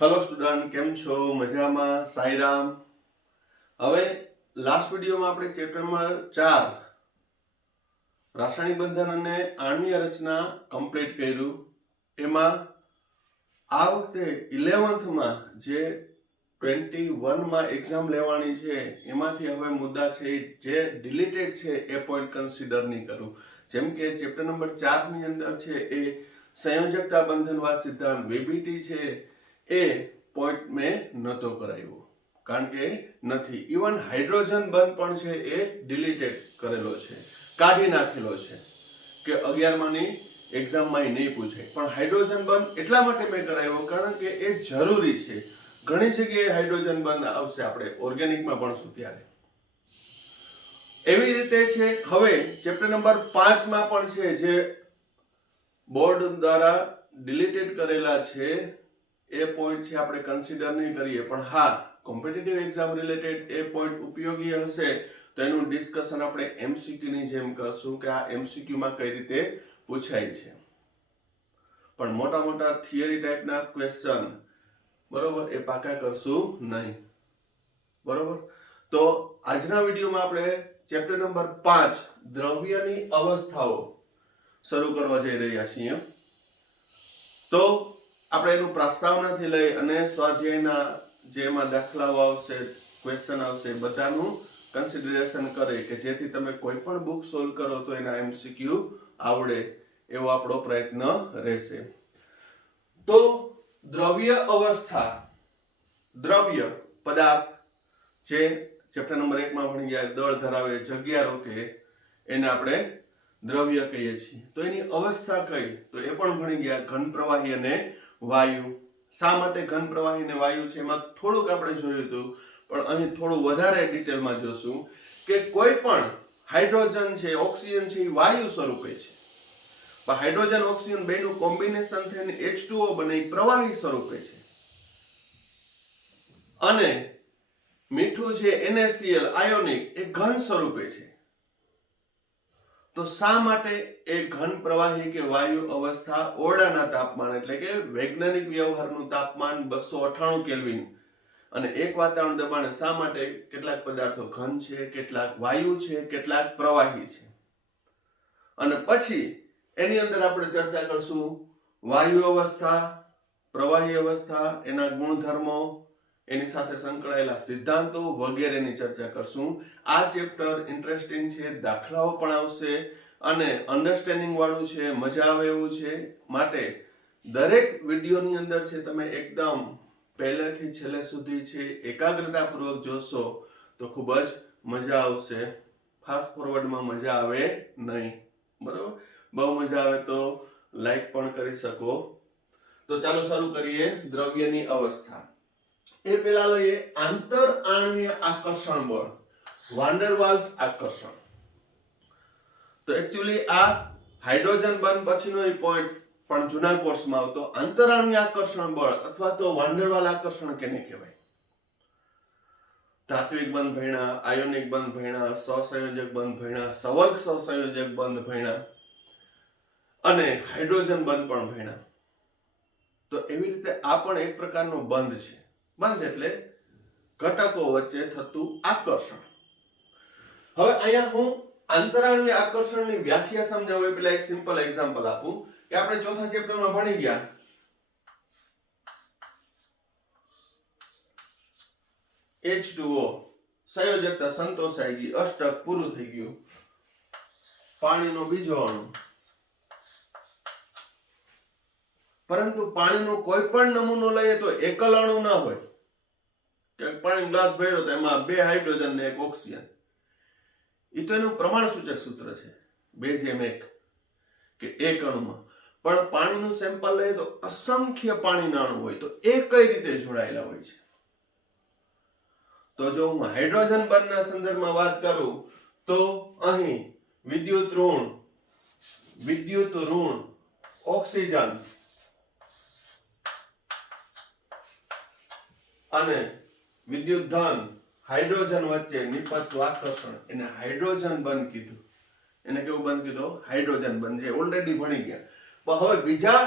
Hello student, કેમ છો? મજામાં? સાઈરામ. હવે લાસ્ટ વિડીયોમાં આપણે ચેપ્ટર નંબર 4 રાસાયણિક બંધન અને આણ્વીય રચના કમ્પ્લીટ કર્યું. એમાં આ વખતે 11th માં જે 21 માં એક્ઝામ લેવાની છે એમાંથી હવે મુદ્દા છે જે ડિલીટેડ છે એ પોઈન્ટ કન્સિડર નહીં કરું. જેમ કે ચેપ્ટર નંબર 4 ની અંદર છે એ સંયોજકતા બંધનવાદ સિદ્ધાંત VBT છે એ પોઈન્ટ મેં નહોતો કરાવ્યો કારણ કે નથી. ઇવન હાઇડ્રોજન બંધ પણ છે એ ડિલીટેડ કરેલો છે, કાઢી નાખેલો છે કે 11માની એક્ઝામમાં નહીં પૂછે. પણ હાઇડ્રોજન બંધ એટલા માટે મેં કરાવ્યો કારણ કે એ જરૂરી છે. ઘણી જગ્યાએ હાઇડ્રોજન બંધ આવશે, આપણે ઓર્ગેનિકમાં ભણશું ત્યારે. એવી રીતે છે હવે ચેપ્ટર નંબર 5 માં પણ છે જે બોર્ડ દ્વારા ડિલીટેડ કરેલા છે એ પોઈન્ટ છે આપણે કન્સિડર નહીં કરીએ. પણ હા, કોમ્પિટિટિવ એક્ઝામ રિલેટેડ એ પોઈન્ટ ઉપયોગી હશે તો એનું ડિસ્કશન આપણે MCQ ની જેમ કરશું કે આ MCQ માં કઈ રીતે પૂછાય છે. પણ મોટા મોટા થિયરી ટાઈપના ક્વેશ્ચન બરોબર એ પાકા કરશું નહીં. બરોબર, તો આજના વિડીયોમાં આપણે ચેપ્ટર નંબર 5 દ્રવ્યની અવસ્થાઓ શરૂ કરવા જઈ રહ્યા છીએ. તો આપણે એનું પ્રસ્તાવનાથી લઈ અને સ્વાધ્યાયના જેમાં દાખલાઓ આવશે, ક્વેશ્ચન આવશે, બધાનું કન્સિડરેશન કરે કે જેથી તમે કોઈ પણ બુક સોલ્વ કરો તો એના MCQ આવડે એવો આપણો પ્રયત્ન રહેશે. તો દ્રવ્ય અવસ્થા, દ્રવ્ય પદાર્થ જે ચેપ્ટર નંબર 1 માં ભણી ગયા, દળ ધરાવે, જગ્યા રોકે, એને આપણે દ્રવ્ય કહીએ છીએ. તો એની અવસ્થા કઈ તો એ પણ ભણી ગયા, ઘન, પ્રવાહી અને વાયુ. શા માટે ઘન, પ્રવાહી અને વાયુ છે એમાં થોડુંક આપણે જોયું હતું, પણ અહીં થોડું વધારે ડિટેલમાં જોશું કે કોઈ પણ હાઇડ્રોજન છે, ઓક્સિજન છે, એ વાયુ સ્વરૂપે છે. પણ હાઇડ્રોજન ઓક્સિજન બેનું કોમ્બિનેશન થઈને H2O બને, એ પ્રવાહી સ્વરૂપે છે. અને મીઠું છે NaCl આયોનિક, એ ઘન સ્વરૂપે છે. તો શા માટે એ ઘન, પ્રવાહી કે વાયુ અવસ્થા ઓરડાના તાપમાન એટલે કે વૈજ્ઞાનિક વ્યવહારનું તાપમાન 298 કેલ્વિન અને એક વાતાવરણ દબાણે શા માટે કેટલાક પદાર્થો ઘન છે, કેટલાક વાયુ છે, કેટલાક પ્રવાહી છે. અને પછી એની અંદર આપણે ચર્ચા કરશું વાયુ અવસ્થા, પ્રવાહી અવસ્થા, એના ગુણધર્મો, એની સાથે સંકળાયેલા સિદ્ધાંતો વગેરેની ચર્ચા કરશું. આ ચેપ્ટર ઇન્ટરેસ્ટિંગ છે, દાખલાઓ પણ આવશે અને અન્ડરસ્ટેન્ડિંગ વાળું છે, મજા આવે એવું છે. માટે દરેક વિડીયોની અંદર છે તમે એકદમ પહેલેથી છેલ્લે સુધી છે એકાગ્રતાપૂર્વક જોશો તો ખૂબ જ મજા આવશે. ફાસ્ટ ફોરવર્ડમાં મજા આવે નહીં. બરોબર, બહુ મજા આવે તો લાઈક પણ કરી શકો. તો ચાલો શરૂ કરીએ દ્રવ્યની અવસ્થા. એ પહેલા લઈએ આંતર આણ્વીય આકર્ષણ બળ, વાન ડર વાલ્સ આકર્ષણ. તો એક્ચ્યુઅલી આ હાઇડ્રોજન બંધ પછીનો એ પોઈન્ટ પણ જૂના કોર્સમાં આવતો. આંતરાણ્વીય આકર્ષણ બળ અથવા તો વાન ડર વાલ આકર્ષણ કેને કહેવાય? તાત્વિક બંધ ભણ્યા, આયોનિક બંધ ભણ્યા, સહસંયોજક બંધ ભણ્યા, સવર્ગ સહસંયોજક બંધ ભણ્યા અને હાઇડ્રોજન બંધ પણ ભણ્યા. તો એવી રીતે આ પણ એક પ્રકારનો બંધ છે. બંધ એટલે ઘટકો વચ્ચે થતું આકર્ષણ. હવે અહીંયા હું આંતરાણ્વીય આકર્ષણની વ્યાખ્યા સમજાવું એ પહેલા એક સિમ્પલ એક્ઝામ્પલ આપું કે આપણે ચોથા ચેપ્ટરમાં ભણી ગયા H2O સંયોજકતા સંતોષાઈ ગઈ, અષ્ટક પૂરું થઈ ગયું. પાણીનો બીજો અણુ, પરંતુ પાણીનો કોઈ પણ નમૂનો લઈએ તો એકલ અણુ ના હોય કે પાણી ગ્લાસ ભર્યો તો એમાં 2 હાઇડ્રોજન ને 1 ઓક્સિજન. એ તો એનું પ્રમાણ સૂચક સૂત્ર છે 2:1 કે એક અણુમાં. પણ પાણીનું સેમ્પલ લઈએ તો અસંખ્ય પાણીના અણુ હોય તો એ કઈ રીતે જોડાયેલા હોય છે? તો જો હું હાઇડ્રોજન બંધના સંદર્ભમાં વાત કરું તો અહીં વિદ્યુત ઋણ ઓક્સિજન અને વિદ્યુત ધન હાઇડ્રોજન વચ્ચે નિપજતું આકર્ષણ, એને હાઇડ્રોજન બંધ કીધું. એને કેવું બંધ કીધું? હાઇડ્રોજન બંધ. જે ઓલરેડી ભણી ગયા. પણ હવે બીજા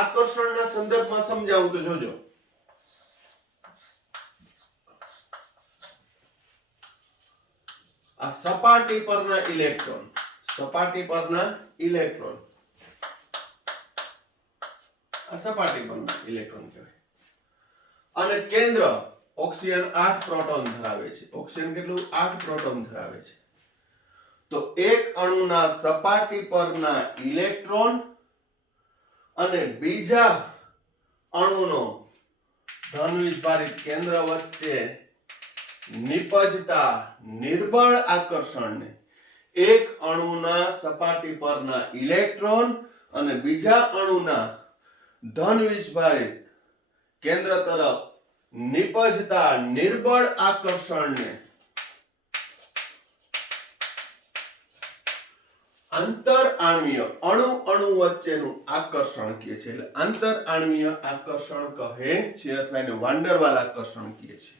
આકર્ષણના સંદર્ભમાં સમજાવું તો જોજો. આ સપાટી પરના ઇલેક્ટ્રોન, સપાટી પરના ઇલેક્ટ્રોન, આ સપાટી પરના ઇલેક્ટ્રોન કહેવાય. અને કેન્દ્ર ઓક્સિજન 8 પ્રોટોન ધરાવે છે. ઓક્સિજન કેટલું? 8 પ્રોટોન ધરાવે છે. તો એક અણુના સપાટી પરના ઇલેક્ટ્રોન અને બીજા અણુનો ધનવીજભારિત કેન્દ્ર વચ્ચે નિપજતા નિર્બળ આકર્ષણને એક અણુના સપાટી પરના ઇલેક્ટ્રોન અને બીજા અણુના ધનવીજભારિત કેન્દ્ર તરફ નિપજતા નિર્બળ આકર્ષણને આંતર આણ્વીય અણુ વચ્ચેનું આકર્ષણ કહે છે. એટલે આંતર આણ્વીય આકર્ષણ કહે છે અથવા એને વાન્ડરવાલ આકર્ષણ કહે છે.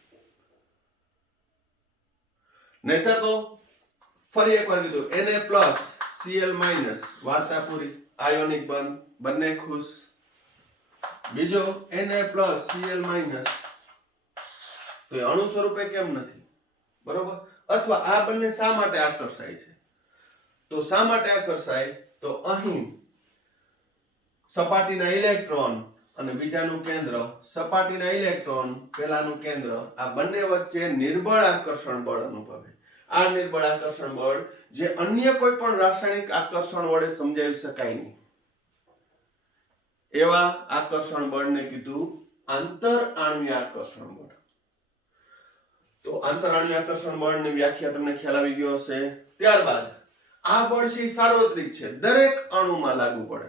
નહીતર તો ફરી એકવાર કીધું Na+Cl- વાર્તા પૂરી, આયોનિક બંધ, બંને ખુશ. બીજો Na+Cl- તો એ અણુ સ્વરૂપે કેમ નથી? બરોબર. અથવા આ બંને શા માટે આકર્ષાય છે? તો શા માટે આકર્ષાય? તો અહીં સપાટીના ઇલેક્ટ્રોન અને બીજાનું કેન્દ્ર, સપાટીના ઇલેક્ટ્રોન પેલાનું કેન્દ્ર, આ બંને વચ્ચે નિર્બળ આકર્ષણ બળ અનુભવે. આ નિર્બળ આકર્ષણ બળ જે અન્ય કોઈ પણ રાસાયણિક આકર્ષણ વડે સમજાવી શકાય નહીં, એવા આકર્ષણ બળને કીધું આંતર આણ્વીય આકર્ષણ બળ. તો આંતર આણ્વીય આકર્ષણ બળની વ્યાખ્યા તમને ખ્યાલ આવી ગયો હશે. ત્યારબાદ આ બળ છે સાર્વત્રિક છે, દરેક અણુમાં લાગુ પડે.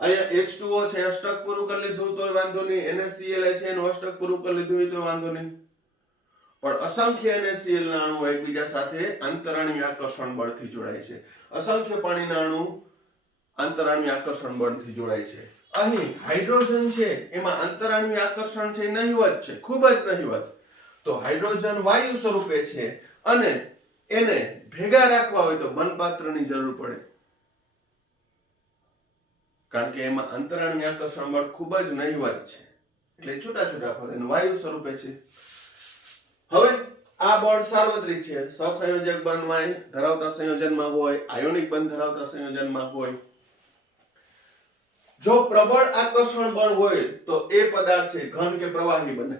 અહીંયા H2O છે, અષ્ટક પૂરું કરી લીધું તોય વાંધો નહીં, NaCl છે એનું અષ્ટક પૂરું કરી લીધું હોય તો વાંધો નહીં. પણ અસંખ્ય NaCl ના અણુ એકબીજા સાથે આંતરાણ્વીય આકર્ષણ બળથી જોડાય છે. અસંખ્ય પાણીના અણુ આંતરાણ્વીય આકર્ષણ બળથી જોડાય છે. અહીં હાઇડ્રોજન છે એમાં આંતરાણ્વીય આકર્ષણ છે નહિવત છે, ખૂબ જ નહિવત. તો હાઇડ્રોજન વાયુ સ્વરૂપે છે અને એને ભેગા રાખવા હોય તો બનપાત્રની જરૂર પડે, કારણ કે એમાં આંતરાણ્વીય આકર્ષણ બળ ખૂબ જ નહિવત છે. એટલે છૂટા છૂટા ફરે, વાયુ સ્વરૂપે છે. હવે આ બળ સાર્વત્રિક છે, સહસંયોજક બંધમાં ધરાવતા સંયોજનમાં હોય, આયોનિક બંધ ધરાવતા સંયોજનમાં હોય. જો પ્રબળ આકર્ષણ બળ હોય તો એ પદાર્થ છે ઘન કે પ્રવાહી બને,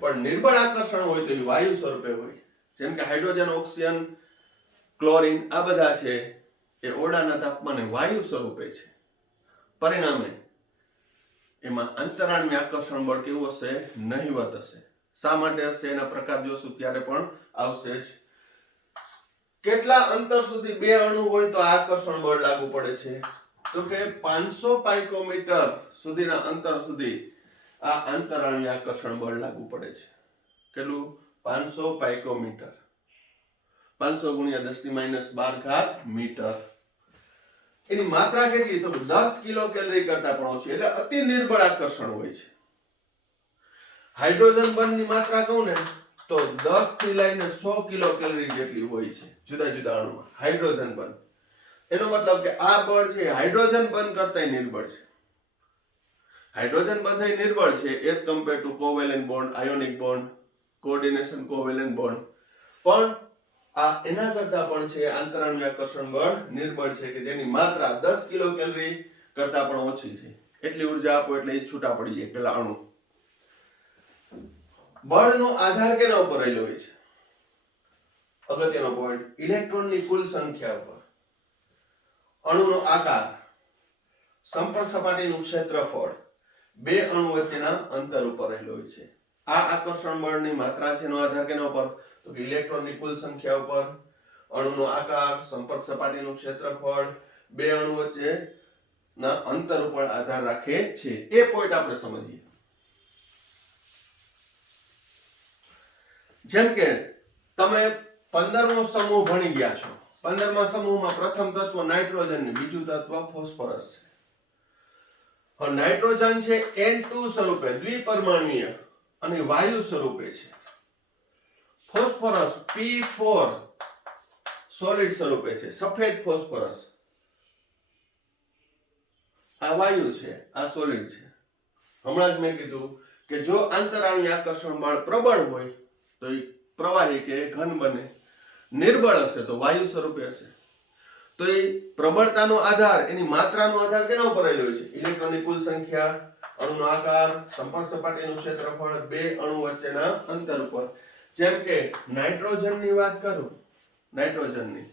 પણ નિર્બળ આકર્ષણ હોય તો એ વાયુ સ્વરૂપે હોય. જેમ કે હાઇડ્રોજન, ઓક્સિજન, ક્લોરીન આ બધા છે એ ઓરડાના તાપમાને વાયુ સ્વરૂપે છે. પરિણામે એમાં આંતરાણ્વીય આકર્ષણ બળ કેવું હશે? નહિવત હશે. શા માટે હશે? એના પ્રકાર જોશું ત્યારે પણ આવશે જ. કેટલા અંતર સુધી બે અણુ હોય તો આકર્ષણ બળ લાગુ પડે છે? તો કે 500 પાઇકોમીટર સુધીના અંતર સુધી આ આંતરાણ્વીય આકર્ષણ બળ લાગુ પડે છે. કેટલું? 500 પાઇકોમીટર. 500 × 10⁻12 મીટર. એની માત્રા કેટલી? તો 10 કિલો કેલરી કરતા પણ ઓછી, એટલે અતિ નિર્બળ આકર્ષણ હોય છે. હાઇડ્રોજન બંધની માત્રા કહું ને તો 10 થી લઈને 100 કિલો કેલરી જેટલી હોય છે જુદા જુદા અણુમાં. હાઇડ્રોજન બંધ, એનો મતલબ કે આ બળ છે હાઇડ્રોજન બંધ કરતાંય નિર્બળ છે. હાઇડ્રોજન બંધ એ નિર્બળ છે as compare to covalent bond, ionic bond, coordination covalent bond. પણ આ એના કરતા પણ છે આંતરાણ્વીય આકર્ષણ બળ નિર્બળ છે કે જેની માત્રા 10 કિલો કેલરી કરતા પણ ઓછી છે. એટલી ઉર્જા આપો એટલે એ છૂટા પડી જાય પેલા અણુ. બળનો આધાર કેના ઉપર રહેલો હોય છે? અગત્યનો પોઈન્ટ, ઇલેક્ટ્રોનની કુલ સંખ્યા ઉપર, અણુનો આકાર, સંપર્ક સપાટીનું ક્ષેત્રફળ, બે અણુ વચ્ચેના અંતર ઉપર રહેલો હોય છે. આ આકર્ષણ બળની માત્રા છે એનો આધાર કેના ઉપર? તો કે ઇલેક્ટ્રોનની કુલ સંખ્યા ઉપર, અણુનો આકાર, સંપર્ક સપાટીનું ક્ષેત્રફળ, બે અણુ વચ્ચેના અંતર ઉપર આધાર રાખે છે. એ પોઈન્ટ આપણે સમજીએ. જેમ કે તમે 15મો સમૂહ ભણી ગયા છો. 15મા સમૂહમાં પ્રથમ તત્વ નાઇટ્રોજન ને બીજું તત્વ ફોસ્ફરસ છે. હવે નાઇટ્રોજન છે N2 સ્વરૂપે દ્વિપરમાણુય અને વાયુ સ્વરૂપે છે. ફોસ્ફરસ P4 સોલિડ સ્વરૂપે છે, સફેદ ફોસ્ફરસ. આ વાયુ છે, આ સોલિડ છે. હમણાં જ મેં કીધું કે જો આંતરાણ્વીય આકર્ષણ બળ પ્રબળ હોય તો એ પ્રવાહી કે ઘન બને, નિર્બળ હશે તો વાયુ સ્વરૂપે હશે. તો એ પ્રબળતાનો આધાર, એની માત્રાનો આધાર કેના ઉપર રહેલો છે? ઇલેક્ટ્રોનની કુલ સંખ્યા, અણુનો આકાર, સંપર્ક સપાટીનું ક્ષેત્રફળ, બે અણુ વચ્ચેના અંતર ઉપર. જેમ કે નાઇટ્રોજનની વાત કરું, નાઇટ્રોજનની,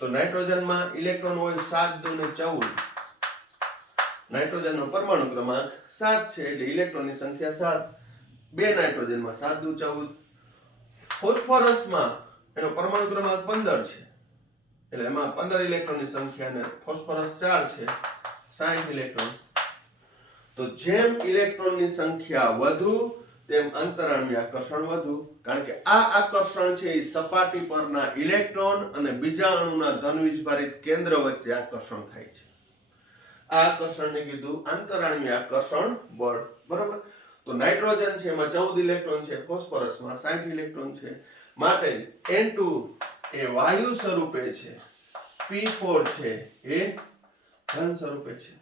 તો નાઇટ્રોજનમાં ઇલેક્ટ્રોન હોય 7 2 ને 14. નાઇટ્રોજનનો પરમાણુ ક્રમાંક 7 છે એટલે ઇલેક્ટ્રોનની સંખ્યા 7. બે નાઇટ્રોજનમાં 7 2 14. ફોસ્ફરસમાં એનો પરમાણુ ક્રમાંક 15 છે એટલે એમાં 15 ઇલેક્ટ્રોનની સંખ્યા, ને ફોસ્ફરસ 4 છે, 60 ઇલેક્ટ્રોન. તો જેમ ઇલેક્ટ્રોનની સંખ્યા વધુ તેમ અંતરાળની આકર્ષણ વધુ, કારણ કે આ આકર્ષણ છે એ સપાટી પરના ઇલેક્ટ્રોન અને બીજા અણુના ધન વીજભારિત કેન્દ્ર વચ્ચે આકર્ષણ થાય છે. આ આકર્ષણને કીધું અંતરાળની આકર્ષણ બળ. બરોબર. તો નાઇટ્રોજન છે એમાં 14 ઇલેક્ટ્રોન છે, ફોસ્ફરસમાં 60 ઇલેક્ટ્રોન છે, માટે N2 એ વાયુ સ્વરૂપે છે, P4 છે એ ઘન સ્વરૂપે છે.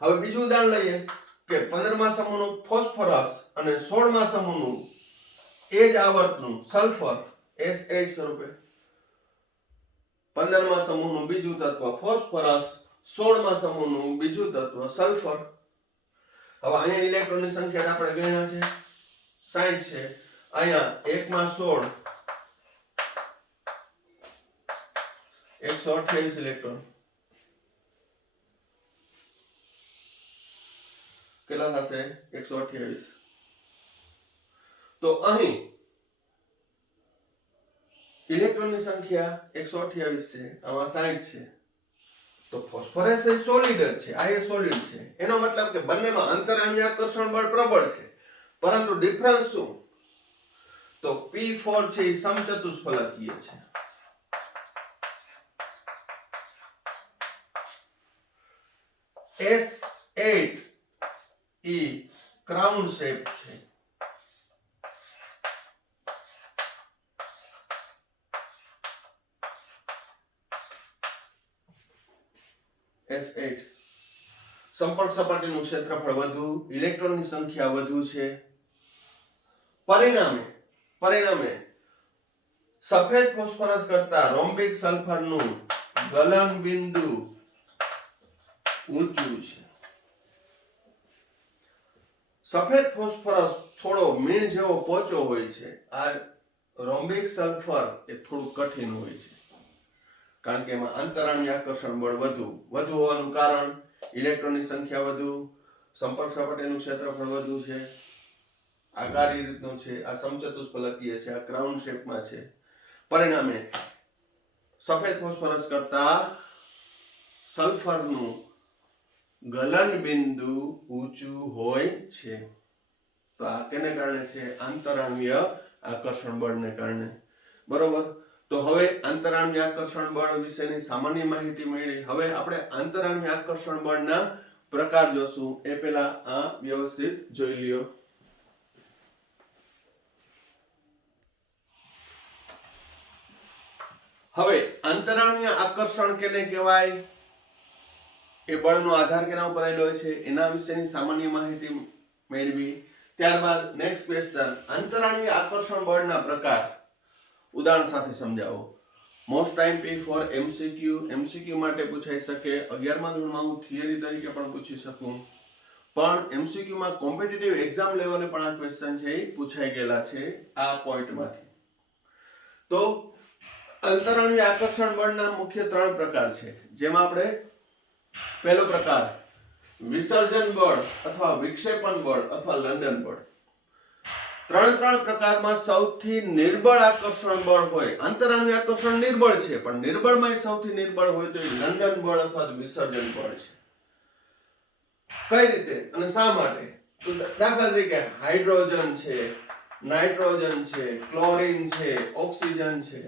હવે બીજું ઉદાહરણ લઈએ કે 15મા સમૂહનું ફોસ્ફરસ અને 16મા સમૂહનું એ જ આવર્તનું સલ્ફર S8 સ્વરૂપે. 15મા સમૂહનું બીજું તત્વ ફોસ્ફરસ, 16મા સમૂહનું બીજું તત્વ સલ્ફર. હવે અહીંયા ઇલેક્ટ્રોનની સંખ્યા આપણે ગણ્યા છે 60 છે, અહીંયા 1 માં 16 128 ઇલેક્ટ્રોન. કેટલા થશે? 128. તો અહીં ઇલેક્ટ્રોનની સંખ્યા 128 છે, આમાં 60 છે. તો ફોસ્ફરસ એ સોલિડ જ છે, આ એ સોલિડ છે. એનો મતલબ કે બંનેમાં અંતરાળની આકર્ષણ બળ પ્રબળ છે, પરંતુ ડિફરન્સ શું? તો P4 છે એ સમચતુષ્ફલકીય છે. S8 એ ક્રાઉન શેપ છે. S8 સંપર્ક સપાટીનું ક્ષેત્રફળ વધુ, ઇલેક્ટ્રોનની સંખ્યા વધુ છે. પરિણામે સફેદ ફોસ્ફરસ કરતા રોમ્બિક સલ્ફરનું ગલન બિંદુ ઊંચું છે. સફેદ ફોસ્ફરસ થોડો મીણ જેવો પોચો હોય છે, આ રોમ્બિક સલ્ફર એ થોડું કઠિન હોય છે, કારણ કે એમાં અંતરાળની આકર્ષણ બળ વધુ હોવાનું કારણ ઇલેક્ટ્રોનની સંખ્યા વધુ, સંપર્ક સપાટીનું ક્ષેત્રફળ વધુ છે, આકાર એ રીતનો છે, આ સમચતુષ્ફલકીય છે, આ ક્રાઉન શેપમાં છે. પરિણામે સફેદ ફોસ્ફરસ કરતા સલ્ફરનું ગલન બિંદુ ઊંચું હોય છે. તો આ કેને કારણે છે? અંતરાળીય આકર્ષણ બળને કારણે. બરોબર. તો હવે અંતરાળની આકર્ષણ બળ વિશેની સામાન્ય માહિતી મળી. હવે આપણે અંતરાળની આકર્ષણ બળના પ્રકાર જોશું. એ પહેલા આ વ્યવસ્થિત જોઈ લ્યો. હવે અંતરાળની આકર્ષણ કેને કહેવાય, એ બળનો આધાર કેના ઉપર રહેલો છે, એના વિશેની સામાન્ય માહિતી મેળવી. ત્યારબાદ નેક્સ્ટ ક્વેશ્ચન, અંતરાળની આકર્ષણ બળના પ્રકાર ઉદાહરણ સાથે સમજાવો. મોસ્ટ ટાઈમ P4 MCQ માટે પૂછાઈ શકે. 11મા ધોરણમાં હું થિયરી તરીકે પણ પૂછી શકું, પણ MCQ માં કોમ્પિટિટિવ એક્ઝામ લેવલે પણ આ ક્વેશ્ચન છે એ પૂછાઈ ગયેલા છે આ પોઈન્ટમાંથી. તો અંતરાળની આકર્ષણ બળના મુખ્ય 3 પ્રકાર છે, જેમાં આપણે પહેલો પ્રકાર વિસર્જન બળ અથવા વિક્ષેપણ બળ અથવા લંડન બળ. 3 પ્રકારમાં સૌથી નિર્બળ આકર્ષણ બળ હોય, અંતરાળની આકર્ષણ નિર્બળ છે પણ નિર્બળમાં સૌથી નિર્બળ હોય તો એ લંડન બળ અથવા વિસર્જન બળ છે. કઈ રીતે અને શા માટે? તો દાખલા તરીકે હાઇડ્રોજન છે, નાઇટ્રોજન છે, ક્લોરીન છે, ઓક્સિજન છે,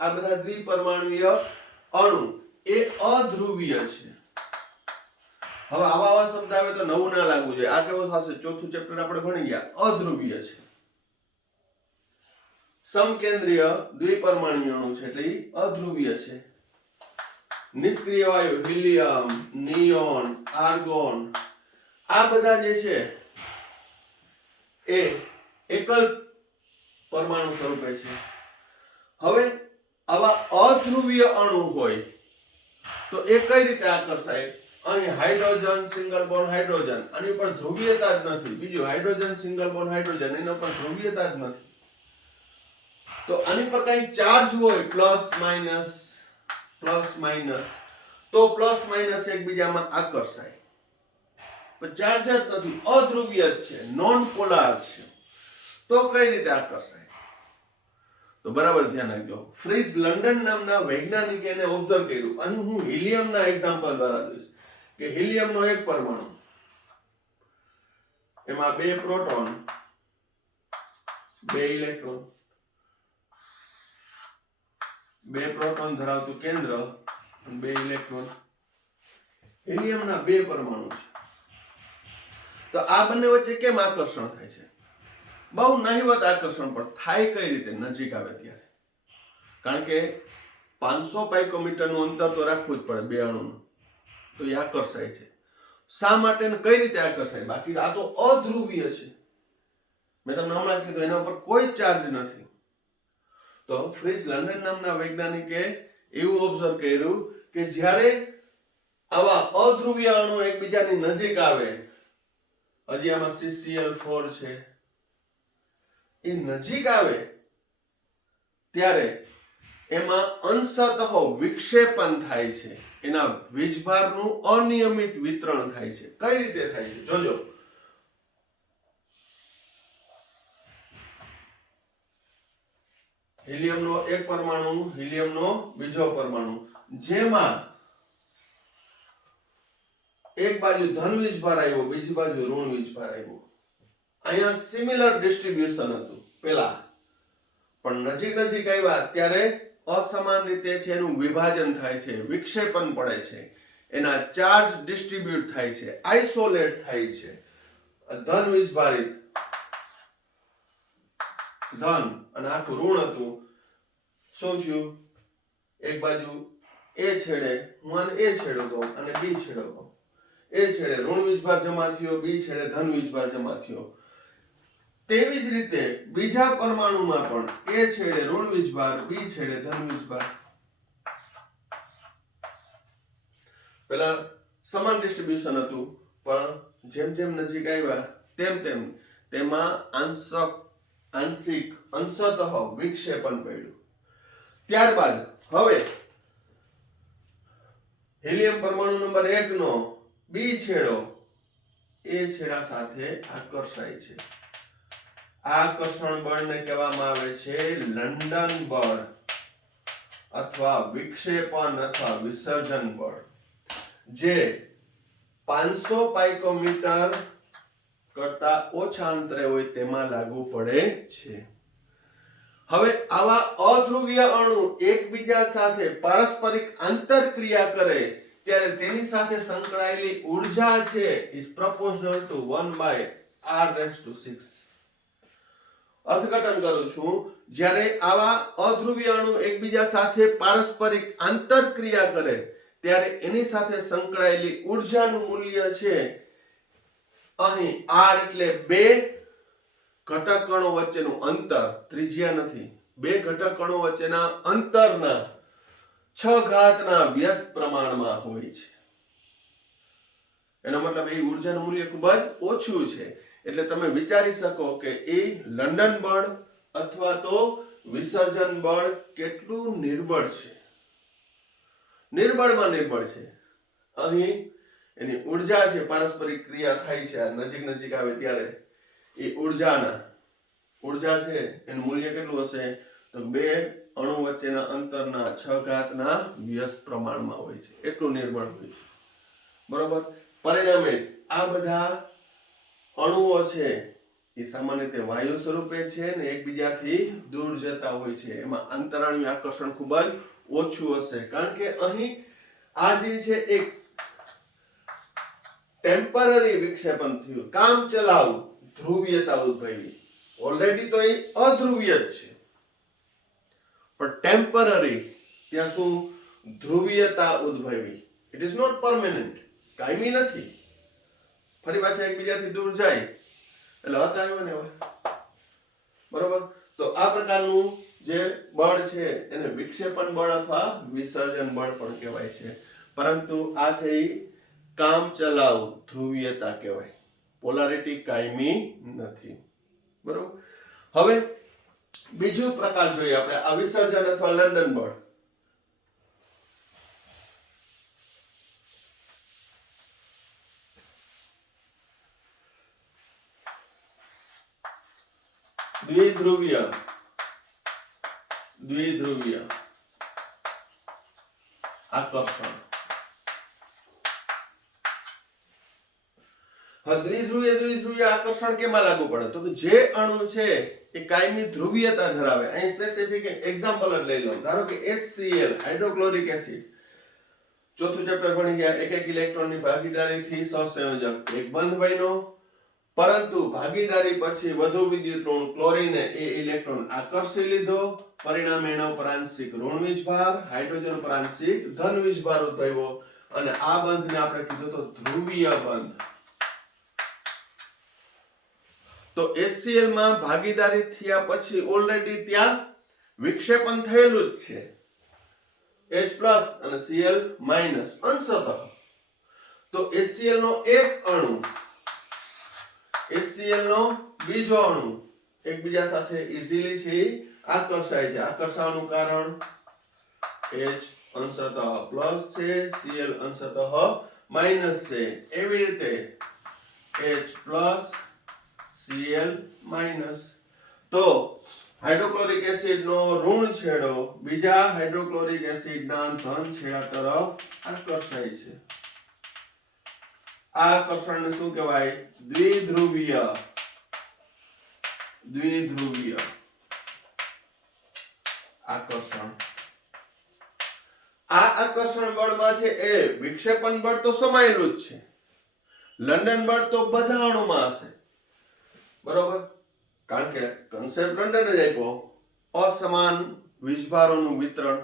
આ બધા દ્વિપરમાણુય અણુ એ અધ્રુવીય છે. હવે આવા શબ્દ આવે તો નવું ના લાગવું જોઈએ. આ કેવું થશે? ચોથું ચેપ્ટર આપણે ભણી ગયા. અધ્રુવીય છે, સમકેન્દ્રીય દ્વિપરમાણુય અણુ છે એટલે અધ્રુવીય છે. નિષ્ક્રિય વાયુ હિલિયમ, નિયોન, આર્ગોન આ બધા જે છે એ એકલ પરમાણુ સ્વરૂપે છે. હવે આવા અધ્રુવીય અણુ હોય તો એ કઈ રીતે આકર્ષાય? અહીં હાઇડ્રોજન સિંગલ બોન્ડ હાઇડ્રોજન, આની પર ધ્રુવીયતા જ નથી. બીજું હાઇડ્રોજન સિંગલ બોન્ડ હાઇડ્રોજન, એના પર ધ્રુવીયતા જ નથી. તો આની પર કઈ ચાર્જ હોય પ્લસ માઇનસ, તો પ્લસ માઇનસ એકબીજામાં આકર્ષાય. પણ ચાર્જ જ નથી, અધ્રુવીય જ છે, નોન પોલાર છે, તો કઈ રીતે આકર્ષાય? તો બરાબર ધ્યાન રાખજો. ફ્રિટ્ઝ લંડન નામના વૈજ્ઞાનિકે એને ઓબ્ઝર્વ કર્યું. અને હું હિલિયમના એક્ઝામ્પલ દ્વારા દઈશ કે હિલિયમનો એક પરમાણુ, એમાં 2 પ્રોટોન, 2 ઇલેક્ટ્રોન, 2 પ્રોટોન ધરાવતું કેન્દ્ર અને 2 ઇલેક્ટ્રોન. હિલિયમના 2 પરમાણુ છે. તો આ બંને વચ્ચે કેમ આકર્ષણ થાય છે? બહુ નહિવત આકર્ષણ, પણ થાય કઈ રીતે? નજીક આવે ત્યારે. કારણ કે 500 પાઇકોમીટરનું અંતર તો રાખવું જ પડે બે અણુનું, તો એ આકર્ષાય છે. શા માટે ને કઈ રીતે આકર્ષાય? બાકી આ તો અધ્રુવીય છે. મેં તમને હમણાં કીધું એના ઉપર કોઈ ચાર્જ નથી. તો ફ્રિટ્ઝ લંડન નામના વૈજ્ઞાનિકે એવું ઓબ્ઝર્વ કર્યું કે જ્યારે આવા અધ્રુવીય અણુ એકબીજાની નજીક આવે, હજી આમાં CCl4 છે, એ નજીક આવે ત્યારે એમાં અંશતઃ વિક્ષેપણ થાય છે. એના વીજભારનું અનિયમિત વિતરણ થાય છે. કઈ રીતે થાય છે જોજો. હિલિયમનો એક પરમાણુ, હિલિયમનો બીજો પરમાણુ, જેમાં એક બાજુ ધન વીજભાર આવ્યો, બીજી બાજુ ઋણ વીજભાર આવ્યો. અહીંયા સિમિલર ડિસ્ટ્રીબ્યુશન હતું પેલા, પણ નજીક નજીક આવ્યા ત્યારે અસમાન રીતે છે એનું વિભાજન થાય છે, વિક્ષેપણ પડે છે, એના ચાર્જ ડિસ્ટ્રીબ્યુટ થાય છે, આઇસોલેટ થાય છે. ધન વીજભારિત ધન અને આખું ઋણ હતું. શું થયું? એક બાજુ એ છેડે હું આને એ છેડો કહું અને બી છેડો કહું. એ છેડે ઋણ વીજભાર જમા થયો, બી છેડે ધન વીજભાર જમા થયો. તેવી જ રીતે બીજા પરમાણુમાં પણ એ છેડે ઋણ વીજભાર, બી છેડે ધન વીજભાર. પેલા સમાન ડિસ્ટ્રીબ્યુશન હતું, પણ જેમ જેમ નજીક આવ્યા તેમ તેમ તેમાં આંશિક અંશતઃ વિક્ષેપણ પડ્યું. ત્યારબાદ હવે હિલિયમ પરમાણુ નંબર 1 નો બી છેડો એ છેડા સાથે આકર્ષાય છે. આ આકર્ષણ બળને કહેવામાં આવે છે લંડન બળ અથવા વિક્ષેપણ અથવા વિસર્જન બળ, જે 500 પાઇકોમીટર કરતા ઓછા અંતરે હોય તેમાં લાગુ પડે છે. હવે આવા અધ્રુવીય અણુ એકબીજા સાથે પારસ્પરિક આંતરક્રિયા કરે ત્યારે તેની સાથે સંકળાયેલી ઊર્જા છે is proportional to 1/r⁶. અર્થઘટન કરું છું. જ્યારે આવા અધ્રુવીય અણુ એકબીજા સાથે પારસ્પરિક આંતરક્રિયા કરે ત્યારે એની સાથે સંકળાયેલી ઊર્જાનું મૂલ્ય છે, અહીં r એટલે 2 ઘટક કણો વચ્ચેનું અંતર, ત્રિજ્યા નથી, 2 ઘટક કણો વચ્ચેના અંતરના 6 ઘાતના વ્યસ્ત પ્રમાણમાં હોય છે. એનો મતલબ એ ઊર્જાનું મૂલ્ય ખૂબ જ ઓછું છે. એટલે તમે વિચારી શકો કે એ લંડન બળ અથવા તો વિસર્જન બળ કેટલું નિર્બળ છે. નિર્બળમાં નિર્બળ છે. અહીં એની ઊર્જા છે, પારસ્પરિક ક્રિયા થાય છે નજીક નજીક આવે ત્યારે એ ઊર્જા છે એનું મૂલ્ય કેટલું હશે? તો 2 અણુ વચ્ચેના અંતરના 6 ઘાતના વ્યસ્ત પ્રમાણમાં હોય છે. એટલું નિર્બળ હોય છે. બરોબર. પરિણામે આ બધા અણુઓ છે એ સામાન્ય રીતે વાયુ સ્વરૂપે છે ને એકબીજાથી દૂર જતા હોય છે. એમાં અંતરાળીય આકર્ષણ ખૂબ જ ઓછું હશે, કારણ કે અહીં આ જે છે એક ટેમ્પરરી વિક્ષેપણ થયું, કામ ચલાવ ધ્રુવીયતા ઉદ્ભવી. ઓલરેડી તો એ અધ્રુવીય જ છે, પણ ટેમ્પરરી, ત્યાં શું ધ્રુવીયતા ઉદ્ભવી. ઇટ ઇઝ નોટ પરમેનન્ટ, કાયમી નથી. ફરી પાછા એકબીજાથી દૂર જાય એટલે હતા આવ્યો ને હવે. બરોબર. તો આ પ્રકારનું જે બળ છે એને વિક્ષેપણ બળ અથવા વિસર્જન બળ પણ કહેવાય છે. પરંતુ આ છે કામચલાઉ ધ્રુવીયતા કહેવાય. પોલારિટી કાયમી નથી. બરોબર. હવે બીજું પ્રકાર જોઈએ આપણે આ વિસર્જન અથવા લંડન બળ. દ્વિધ્રુવીય આકર્ષણ. દ્વિધ્રુવીય આકર્ષણ કેમાં લાગુ પડે? તો કે જે અણુ છે એ કાયમી ધ્રુવીયતા ધરાવે. અહીં સ્પેસિફિક એક્ઝામ્પલ જ લઈ લો. ધારો કે HCl હાઇડ્રોક્લોરિક એસિડ. ચોથું ચેપ્ટર ભણી ગયા. એક ઇલેક્ટ્રોનની ભાગીદારીથી સહસંયોજક એક બંધ બન્યો, પરંતુ ભાગીદારી પછી વધુ વિદ્યુત ઋણ ક્લોરીને એ ઇલેક્ટ્રોન આકર્ષી લીધો. પરિણામે એના પર આંશિક ઋણ વીજભાર, હાઇડ્રોજન પર આંશિક ધન વીજભાર ઉદ્ભવ્યો અને આ બંધને આપણે કીધું તો ધ્રુવીય બંધ. તો HCl માં ભાગીદારી થયા પછી ઓલરેડી ત્યાં વિક્ષેપણ થયેલું જ છે. H+ અને Cl- અંશતઃ. તો HCl નો એક અણુ HCl નો બીજો અણુ એકબીજા સાથે ઈઝીલી થી આકર્ષાય છે. આકર્ષવાનું કારણ H અંશતઃ પ્લસ છે, Cl અંશતઃ માઈનસ છે. એવી રીતે H+ Cl-. તો હાઇડ્રોક્લોરિક એસિડ નો ઋણ છેડો બીજા હાઇડ્રોક્લોરિક એસિડ ના ધન છેડા તરફ આકર્ષાય છે. આ આકર્ષણને શું કહેવાય? દ્વિધ્રુવીય આકર્ષણ. આ આકર્ષણ બળમાં છે એ વિક્ષેપણ બળ તો સમાયેલું જ છે. લંડન બળ તો બધા અણુમાં હશે. બરોબર. કારણ કે કન્સેપ્ટ લંડન જ આપ્યો. અસમાન વીજભારોનું વિતરણ.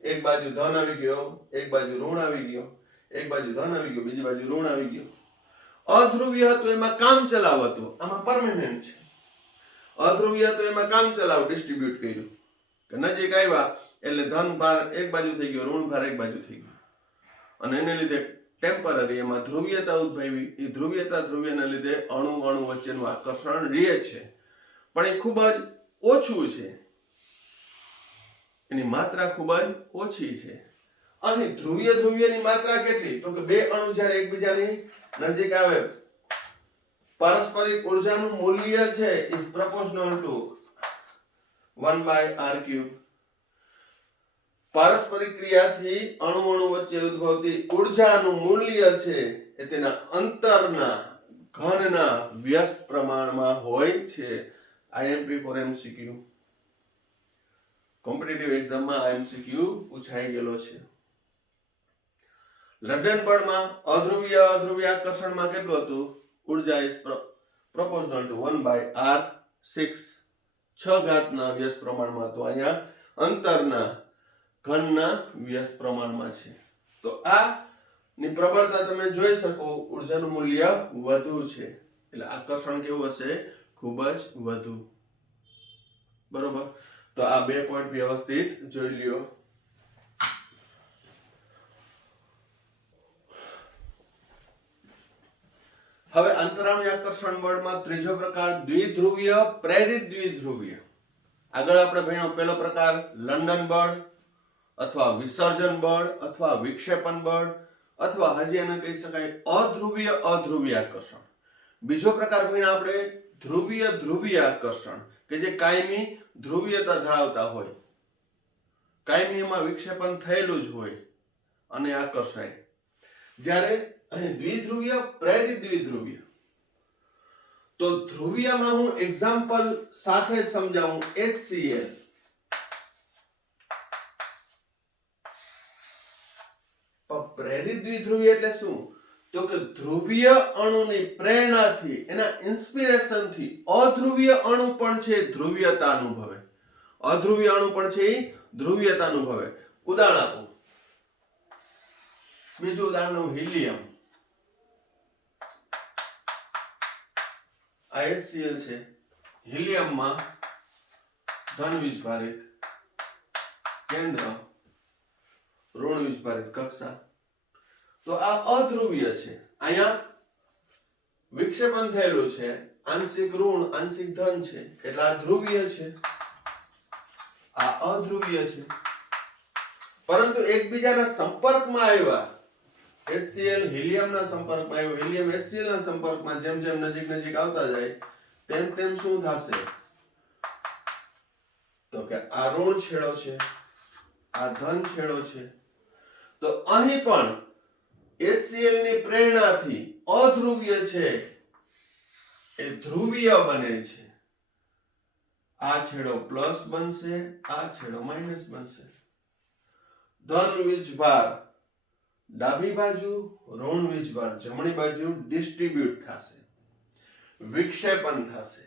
એક બાજુ ધન આવી ગયો, એક બાજુ ઋણ આવી ગયો, એક બાજુ ધન આવી ગયો, બીજી બાજુ ઋણ આવી ગયો. અધ્રુવીય હતું એમાં કામચલાઉ હતું, આમાં પરમેનન્ટ છે. અધ્રુવીય હતું એમાં કામચલાઉ ડિસ્ટ્રીબ્યુટ કર્યું કે નજીક આવ્યા એટલે ધન ભાર એક બાજુ થઈ ગયો, ઋણ ભાર એક બાજુ થઈ ગયો અને એને લીધે ટેમ્પરરી એમાં ધ્રુવીયતા ઉદ્ભવી. એ ધ્રુવીયના લીધે અણુ વચ્ચેનું આકર્ષણ રહે છે, પણ એ ખૂબ જ ઓછું છે. એની માત્રા ખૂબ જ ઓછી છે. અહીં ધ્રુવીયની માત્રા કેટલી? તો કે બે અણુ જ્યારે એકબીજાની નજીક આવે પારસ્પરિક ઊર્જાનું મૂલ્ય છે ઇઝ પ્રોપોર્શનલ ટુ 1/r³. પારસ્પરિક ક્રિયાથી અણુ વચ્ચે ઉદ્ભવતી ઊર્જાનું મૂલ્ય છે એ તેના અંતરના ઘનના વ્યસ્ત પ્રમાણમાં હોય છે. IMP for MCQ. કોમ્પિટિટિવ એક્ઝામમાં આ MCQ પૂછાઈ ગયેલો છે. લંડન બળમાં અધ્રુવીય આકર્ષણમાં કેટલું હતું? ઊર્જા ઇઝ પ્રોપોર્શનલ ટુ 1/r6. 6 ઘાતના વ્યસ્ત પ્રમાણમાં હતું. અહીંયા અંતરના ઘનના વ્યસ્ત પ્રમાણમાં છે. તો આ ની પ્રબળતા તમે જોઈ શકો. ઊર્જાનું મૂલ્ય વધુ છે એટલે આકર્ષણ કેવું હશે? ખૂબ જ વધુ. બરોબર. તો આ 2 પોઈન્ટ વ્યવસ્થિત જોઈ લ્યો. હવે અંતરાણુ આકર્ષણ બળમાં ત્રીજો પ્રકાર દ્વિધ્રુવીય પ્રેરિત દ્વિધ્રુવીય. આગળ આપણે ભણ્યો પહેલો પ્રકાર લંડન બળ અથવા વિસર્જન બળ અથવા વિક્ષેપણ બળ અથવા હજી એને કહી શકાય અધ્રુવીય આકર્ષણ. બીજો પ્રકાર ભણ્યા આપણે ધ્રુવીય આકર્ષણ કે જે કાયમી ધ્રુવીયતા ધરાવતા હોય, કાયમી એમાં વિક્ષેપણ થયેલું જ હોય અને આકર્ષાય. જ્યારે અહીં દ્વિધ્રુવીય પ્રેરિત દ્વિધ્રુવીય. તો ધ્રુવીયમાં હું એક્ઝામ્પલ સાથે સમજાવું. HCl પ્રેરિત દ્વિધ્રુવીય એટલે શું? તો કે ધ્રુવીય અણુની પ્રેરણાથી એના ઇન્સ્પિરેશનથી અધ્રુવીય અણુ પણ છે ધ્રુવીયતા અનુભવે. અધ્રુવીય અણુ પણ છે ધ્રુવીયતા અનુભવે. ઉદાહરણ આપો. બીજું ઉદાહરણ હિલિયમ. આ HCl છે. હિલિયમમાં ધન વીજભારિત કેન્દ્ર, ઋણ વીજભારિત કક્ષા. તો આ અધ્રુવીય છે. અહીંયા વિક્ષેપણ થયેલું છે, આંશિક ઋણ આંશિક ધન છે, એટલે આ ધ્રુવીય છે, આ અધ્રુવીય છે. પરંતુ એકબીજાના સંપર્કમાં આવ્યા, HCl હિલિયમના સંપર્કમાં આવ્યો, હિલિયમ HCl ના સંપર્કમાં જેમ જેમ નજીક નજીક આવતા જાય તેમ તેમ શું થશે? તો કે આ ઋણ છેડો છે, આ ધન છેડો છે. તો અહીં પણ HCl ની પ્રેરણાથી અધ્રુવીય છે એ ધ્રુવીય બને છે. આ છેડો પ્લસ બનશે, આ છેડો માઇનસ બનશે. ધન વીજભાર ડાબી બાજુ, ઋણ વીજભાર જમણી બાજુ ડિસ્ટ્રીબ્યુટ થશે, વિક્ષેપણ થશે.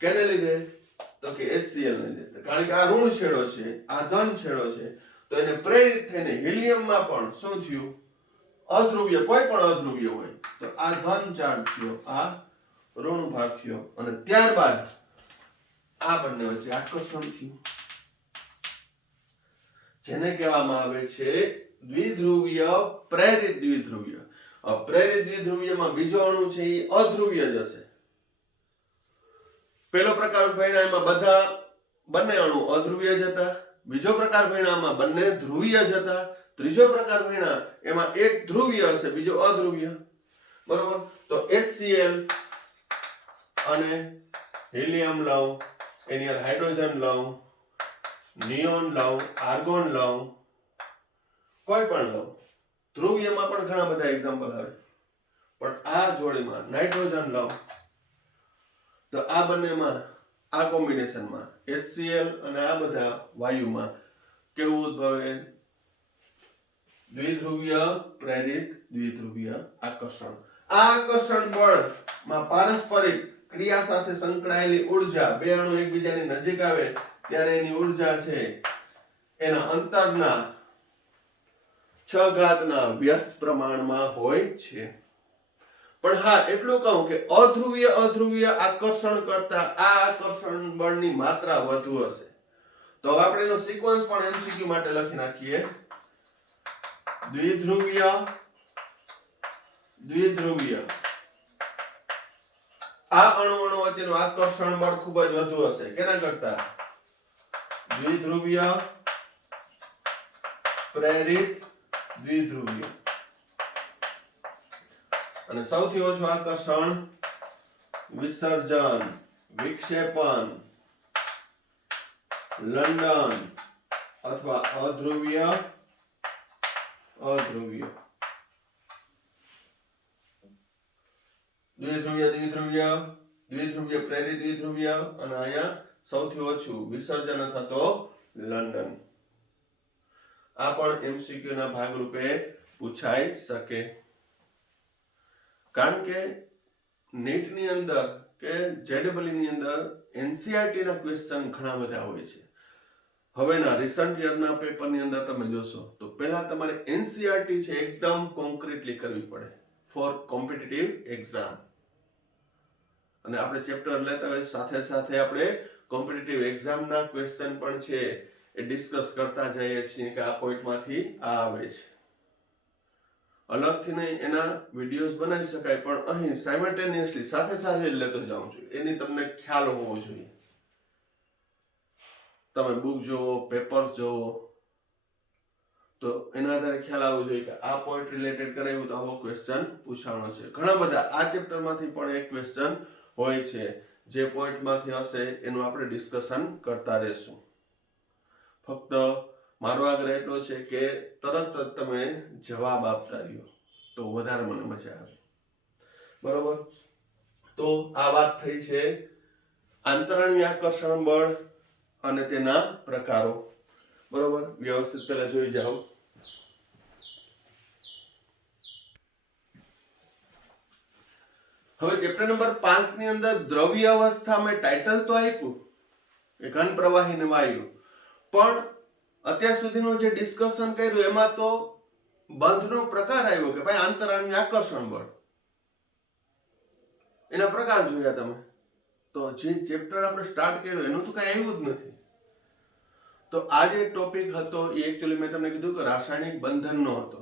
કેને લીધે? તો કે HCl ને લીધે. કારણ કે આ ઋણ છેડો છે, આ ધન છેડો છે, તો એને પ્રેરિત થઈને હિલિયમમાં પણ શું થયું? અધ્રુવીય, કોઈ પણ અધ્રુવીય હોય તો આ ધન ચાર્જ થયો, આ ઋણ ભાર થયો, અને ત્યારબાદ આ બંને વચ્ચે આકર્ષણ થયું, જેને કહેવામાં આવે છે દ્વિધ્રુવીય પ્રેરિત દ્વિધ્રુવીય. પ્રેરિત દ્વિધ્રુવીયમાં બીજો અણુ છે એ અધ્રુવીય જ હશે. પહેલો પ્રકાર ભણ્યા એમાં બધા બંને અણુ અધ્રુવીય જ હતા. બીજો પ્રકાર ભણ્યામાં બંને ધ્રુવીય જ હતા. ત્રીજો પ્રકાર ભણ્યા એમાં એક ધ્રુવીય હશે, બીજો અધ્રુવીય. બરોબર? તો HCl અને હિલિયમ લઉં, એની અંદર હાઇડ્રોજન લઉં, નિયોન લઉં, આર્ગોન લઉં, કોઈ પણ લઉં. ધ્રુવીયમાં પણ ઘણા બધા એક્ઝામ્પલ આવે, પણ આ જોડીમાં નાઇટ્રોજન લઉં તો આ બંનેમાં, આ કોમ્બિનેશનમાં HCl અને આ બધા વાયુમાં કેવું ઉદ્ભવે? દ્વિધ્રુવીય પ્રેરિત દ્વિધ્રુવીય આકર્ષણ. આ આકર્ષણ બળમાં પારસ્પરિક ક્રિયા સાથે સંકળાયેલી ઉર્જા, બે અણુ એકબીજાની નજીક આવે ત્યારે એની ઉર્જા છે એના અંતરના 6 વ્યસ્ત પ્રમાણમાં હોય છે. પણ હા, એટલું કહું કે અધ્રુવીય આકર્ષણ કરતા આ આકર્ષણ બળની માત્રા વધુ હશે. તો હવે આપણે એનો સિક્વન્સ પણ MCQ માટે લખી નાખીએ. દ્વિધ્રુવીય આ અણુ વચ્ચેનું આકર્ષણ બળ ખૂબ જ વધુ હશે. કેના કરતા? દ્વિધ્રુવીય પ્રેરિત દ્વિધ્રુવીય. અને સૌથી ઓછું આકર્ષણ વિસર્જન, વિક્ષેપણ, લંડન અથવા અધ્રુવીય દ્વિધ્રુવીય પ્રેરિત દ્વિધ્રુવીય, અને અહીંયા સૌથી ઓછું વિસર્જન અથવા તો લંડન. આ પણ MCQ ના ભાગરૂપે પૂછાઈ શકે. કારણ કે નીટ ની અંદર કે JEE ની અંદર NCERT ના ક્વેશ્ચન ઘણા બધા હોય છે. હવેના રિસન્ટ યરના પેપરની અંદર તમે જોશો તો પહેલા તમારે NCERT છે એકદમ કોન્ક્રીટલી કરવી પડે ફોર કોમ્પિટિટિવ એક્ઝામ. અને આપણે ચેપ્ટર લેતા હોય સાથે સાથે આપણે કોમ્પિટિટિવ એક્ઝામના ક્વેશ્ચન પણ છે એ ડિસ્કસ કરતા જઈએ છીએ કે આ પોઈન્ટમાંથી આ આવે છે. અલગથી નહીં એના વિડીયોઝ બનાવી શકાય, પણ અહીં સાયમલ્ટેનિયસલી સાથે સાથે જ લેતો જાઉં છું. એની તમને ખ્યાલ હોવો જોઈએ. તમે બુક જોવો, પેપર જોવો, તો એના આધારે ખ્યાલ આવવો જોઈએ કે આ પોઈન્ટ રિલેટેડ કરાવ્યું તો આવો ક્વેશ્ચન પૂછાણો છે. ઘણા બધા આ ચેપ્ટરમાંથી પણ એક ક્વેશ્ચન હોય છે જે પોઈન્ટમાંથી હશે એનું આપણે ડિસ્કશન કરતા રહેશું. ફક્ત મારો આગ્રહ એટલો છે કે તરત જ તમે જવાબ આપતા રહ્યો તો વધારે મને મજા આવે. બરોબર? તો આ વાત થઈ છે આંતરાણ્વીય આકર્ષણ બળ અને તેના પ્રકારો. બરોબર? વ્યવસ્થિત પહેલા જોઈ જાઓ. હવે ચેપ્ટર નંબર 5 ની અંદર દ્રવ્ય અવસ્થા મેં ટાઇટલ તો આપ્યું કે ઘન પ્રવાહી ને વાયુ, પણ અત્યાર સુધીનું જે ડિસ્કશન કર્યું એમાં તો બંધનો પ્રકાર આવ્યો કે ભાઈ આંતરાણ્વીય આકર્ષણ બળ. એના પ્રકાર જોયા તમે. તો જે ચેપ્ટર આપણે સ્ટાર્ટ કર્યું એનું તો કઈ આવ્યું જ નથી. તો આ જે ટોપિક હતો એ એકચ્યુઅલી મેં તમને કીધું કે રાસાયણિક બંધનનો હતો,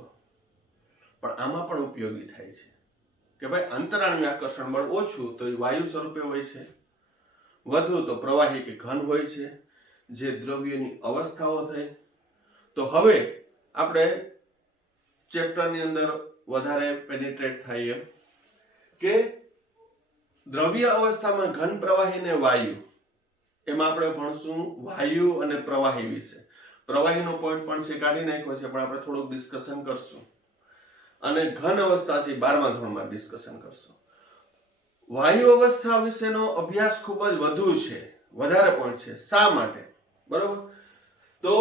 પણ આમાં પણ ઉપયોગી થાય છે કે ભાઈ અંતરાણુય આકર્ષણ બળ ઓછું તો એ વાયુ સ્વરૂપે હોય છે, વધુ તો પ્રવાહી કે ઘન હોય છે, જે દ્રવ્યની અવસ્થાઓ થઈ. તો હવે આપણે ચેપ્ટરની અંદર વધારે પેનિટ્રેટ થાય એમ કે દ્રવ્ય અવસ્થામાં ઘન, પ્રવાહી ને વાયુ, એમાં આપણે ભણશું વાયુ અને પ્રવાહી વિશે. પ્રવાહીનો પોઈન્ટ પણ છે કાઢી નાખ્યો છે, પણ આપણે થોડુંક ડિસ્કશન કરશું. અને ઘન અવસ્થાથી 12મા ધોરણમાં ડિસ્કશન કરશું. વાયુ અવસ્થા વિશેનો અભ્યાસ ખૂબ જ વધુ છે, વધારે પોઈન્ટ છે. શા માટે? બરોબર. તો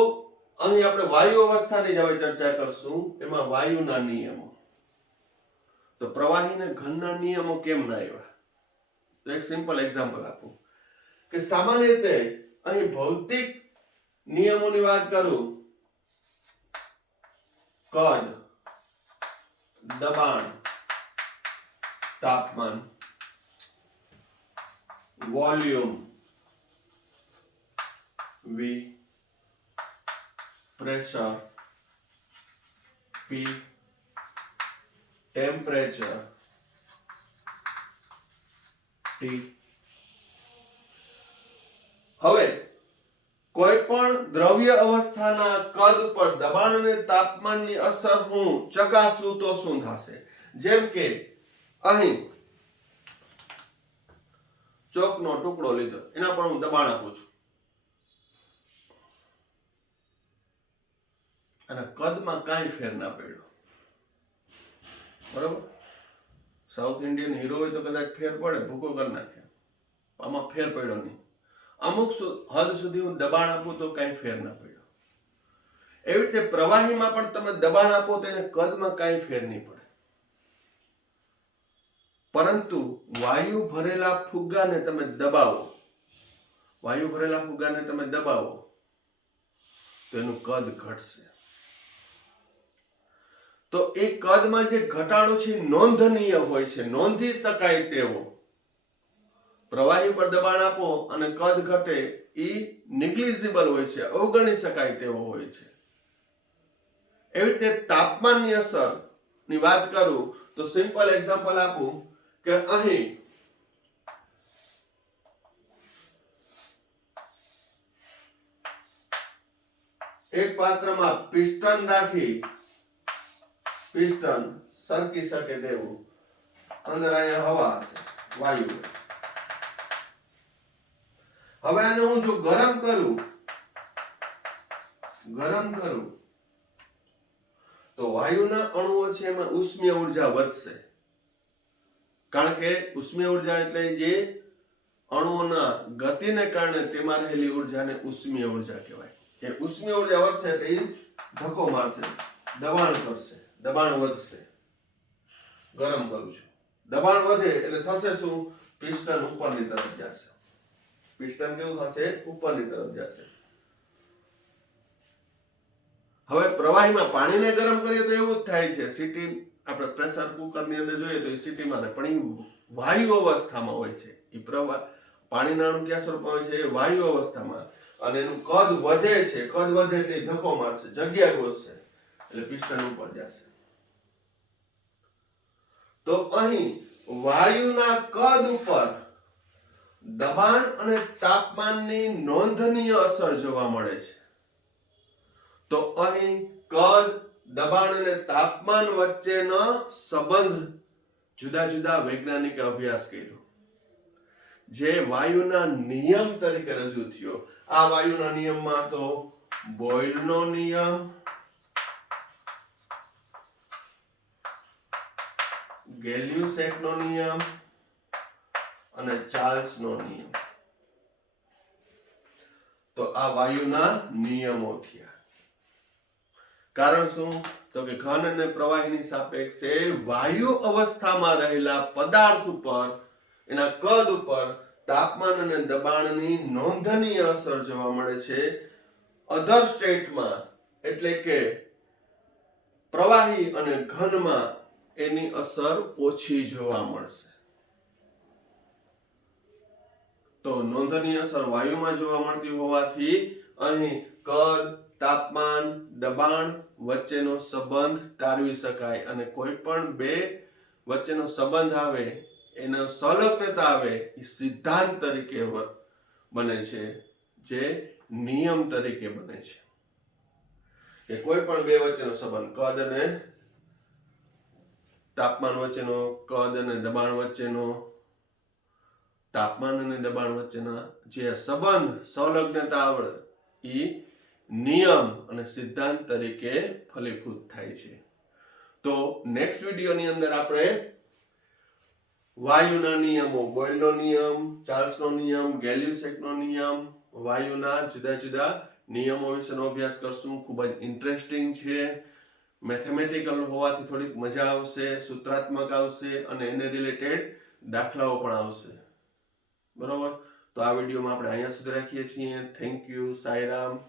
અહીં આપણે વાયુ અવસ્થાની જ હવે ચર્ચા કરશું. એમાં વાયુના નિયમો. તો પ્રવાહી ને ઘનના નિયમો કેમ ના આવ્યા? તો એક સિમ્પલ એક્ઝામ્પલ આપું કે સામાન્ય રીતે અહીં ભૌતિક નિયમોની વાત કરું, કદ, દબાણ, તાપમાન, volume V, pressure P, temperature T. હવે કોઈ પણ દ્રવ્ય અવસ્થાના કદ ઉપર દબાણ અને તાપમાનની અસર હું ચકાસું તો શું થશે? જેમ કે અહીં ચોકનો ટુકડો લીધો, એના પર હું દબાણ આપું છું અને કદમાં કાંઈ ફેર ના પડ્યો. બરોબર. સાઉથ ઇન્ડિયન હીરો હોય તો કદાચ ફેર પડે, ભૂકો કરી નાખે. આમાં ફેર પડ્યો નહીં. અમુક હદ સુધી હું દબાણ આપું તો કાંઈ ફેર ના પડ્યો. એવી રીતે પ્રવાહીમાં પણ તમે દબાણ આપો તો એને કદમાં કાંઈ ફેર નહીં પડે. પરંતુ વાયુ ભરેલા ફુગ્ગાને તમે દબાવો, વાયુ ભરેલા ફુગ્ગાને તમે દબાવો તો એનું કદ ઘટશે. તો એ કદમાં જે ઘટાડો છે નોંધનીય હોય છે, નોંધી શકાય તેવો. પ્રવાહી પર દબાણ આપો અને કદ ઘટે એ નિગ્લિજિબલ હોય છે, અવગણી શકાય તેવો હોય છે. એવી રીતે તાપમાનની અસર ની વાત કરું તો સિમ્પલ એક્ઝામ્પલ આપું કે અહીં એક પાત્રમાં પિસ્ટન રાખી, પિસ્ટન સરકી શકે તેવું, અંદર અહીંયા હવા હશે, વાયુ. હવે આને હું જો ગરમ કરું તો વાયુના અણુઓ છે એમાં ઉષ્મીય ઉર્જા વધશે. કારણ કે ઉષ્મીય ઉર્જા એટલે જે અણુઓના ગતિને કારણે તેમાં રહેલી ઉર્જાને ઉષ્મીય ઉર્જા કહેવાય. એ ઉષ્મીય ઉર્જા વધશે એટલે એ ધક્કો મારશે, દબાણ કરશે, દબાણ વધશે. ગરમ કરું છું, દબાણ વધે એટલે થશે શું? પિસ્ટન ઉપરની તરફ જશે. પિસ્ટન કેવું થશે? ઉપરની તરફ જશે. હવે પ્રવાહીમાં પાણીને ગરમ કરીએ તો એવું જ થાય છે. સિટી આપણે પ્રેશર કુકરની અંદર જોઈએ તો એ સિટીમાં રહે, પણ એ વાયુ અવસ્થામાં હોય છે. એ પાણીના અણુ કયા સ્વરૂપમાં હોય છે? એ વાયુ અવસ્થામાં. અને એનું કદ વધે છે, કદ વધે એટલે ધક્કો મારશે, જગ્યા ગોતશે એટલે પિસ્ટન ઉપર જશે. તો અહીં વાયુના કદ ઉપર દબાણ અને તાપમાનની નોંધનીય અસર જોવા મળે છે. તો અહીં કદ, દબાણ અને તાપમાન વચ્ચેનો સંબંધ જુદા જુદા વૈજ્ઞાનિકે અભ્યાસ કર્યો, જે વાયુના નિયમ તરીકે રજૂ થયો. આ વાયુના નિયમમાં તો બોયલનો નિયમ, ગેલ્યુસેકનો નિયમ અને ચાર્લ્સનો નિયમ. તો આ વાયુના નિયમો થયા. કારણ શું? તો કે ઘન અને પ્રવાહીની સાપેક્ષે વાયુ અવસ્થામાં રહેલા પદાર્થ ઉપર, એના કદ ઉપર તાપમાન અને દબાણની નોંધનીય અસર જોવા મળે છે. અધર સ્ટેટમાં એટલે કે પ્રવાહી અને ઘનમાં એની અસર ઓછી જોવા મળશે. તો નોંધનીય અસર વાયુમાં જોવા મળતી હોવાથી અહીં કદ, તાપમાન, દબાણ વચ્ચેનો સંબંધ તારવી શકાય અને કોઈ પણ બે વચ્ચેનો સંબંધ આવે એનો સંલગ્નતા આવે એ સિદ્ધાંત તરીકે બને છે, જે નિયમ તરીકે બને છે. કે કોઈ પણ બે વચ્ચેનો સંબંધ કદ અને તાપમાન વચ્ચેનો, કદ અને દબાણ વચ્ચેનો, તાપમાન અને દબાણ વચ્ચેના જે સંબંધ સંલગ્નતા આવે એ નિયમ અને સિદ્ધાંત તરીકે ફલીભૂત થાય છે. તો નેક્સ્ટ વિડીયોની અંદર આપણે વાયુના નિયમો, બોયલનો નિયમ, ચાર્લ્સનો નિયમ, ગેલ્યુસેકનો નિયમ, વાયુના જુદા જુદા નિયમો વિશેનો અભ્યાસ કરશું. ખૂબ જ ઇન્ટરેસ્ટિંગ છે, મેથેમેટિકલ હોવાથી થોડીક મજા આવશે, સૂત્રાત્મક આવશે અને એને રિલેટેડ દાખલાઓ પણ આવશે. બરોબર, તો આ વિડીયોમાં આપણે અહીંયા સુધી રાખીએ છીએ. Thank you. સાંઈરામ.